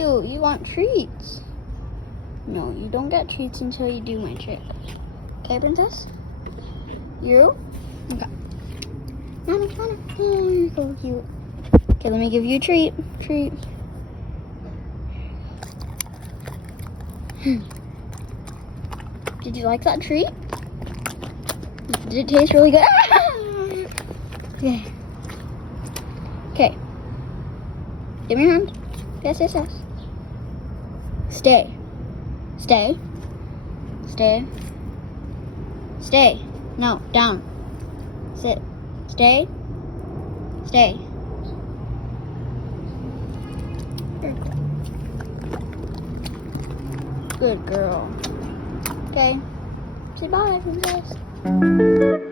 You want treats. No, you don't get treats until you do my trick. Okay, princess? You? Okay. Come on. Oh, you're so cute. Okay, let me give you a treat. Did you like that treat? Did it taste really good? Yeah. Okay. Give me your hand. Yes. Stay. No, down. Sit. Stay. Good girl. Okay. Say bye, princess.